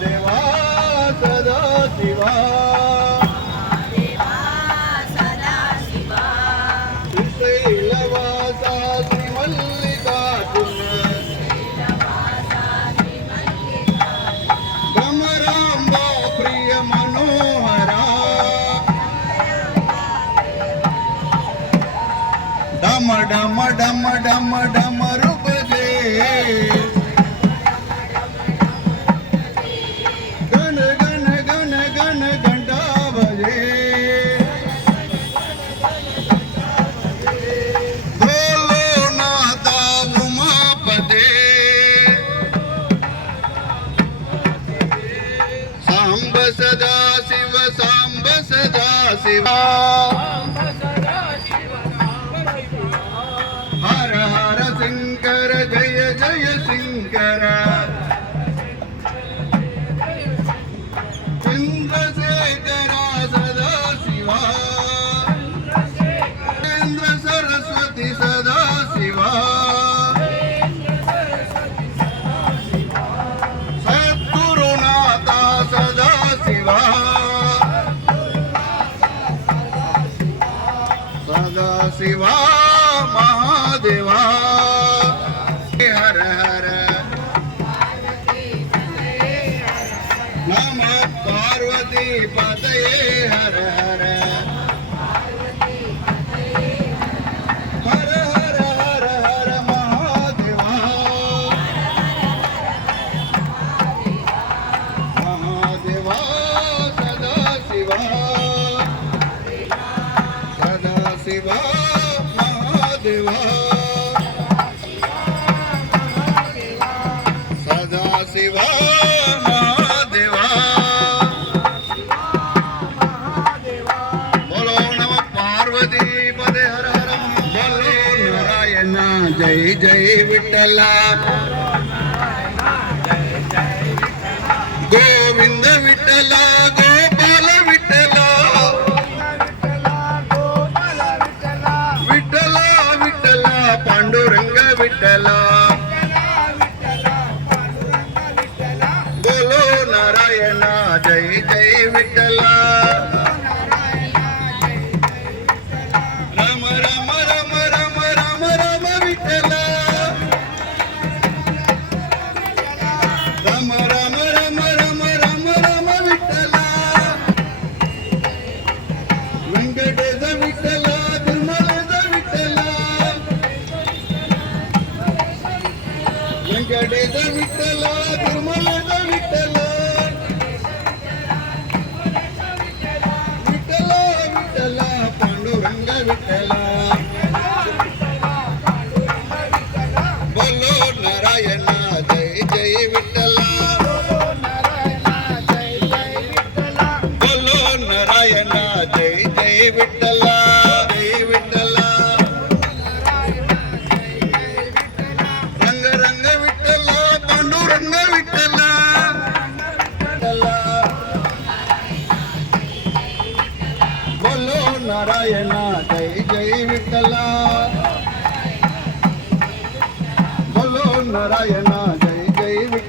महादेवा सदा शिवा श्रीशैलवासा श्रीमल्लिकार्जुन भ्रमरांबा प्रिय मनोहरा डम डम डम डम डमरू बजे गण गण गण गण घंटा बजे भोलोनाथा उमापते सांब सदा शिव सांब सदा शिवा हर हर शंकर जय जय शंकर चंद्रशेखरा सदा शिवा चंद्र सरस्वती सदा शिवा सद्गुरुनाथा सदा शिवा सदा शिवा महादेवा हर हर नम पार्वती पतये हर हर हर हर हर हर महादेवा महादेवा सदा शिवा सदा शिवा महादेवा सदा शिवा महादेवा बोलो नम पार्वती पदे हर हर बोलो नारायण जय जय विठ्ठला गोविंद विठ्ठला गोपाल विठ्ठला विठ्ठला विठ्ठला पांडुरंग विठ्ठला बोलो नारायण जय जय विठ्ठला राम राम राम राम राम राम विठ्ठला राम राम राम राम राम राम विठ्ठला व्यंकटेश विठ्ठला तिरुमलेश विठ्ठला व्यंकटेश विठ्ठला तिरुमलेश विठ्ठला विठ्ठला विठ्ठला पांडुरंग विठ्ठला बोलो नारायण जय जय विठ्ठला बोलो नारायण जय जय विठ्ठला जय विठ्ठला रंग रंग विठ्ठला पांडुरंग विठ्ठला बोलो नारायण जय जय विठ्ठला बोलो नारायण जय जय विठ्ठला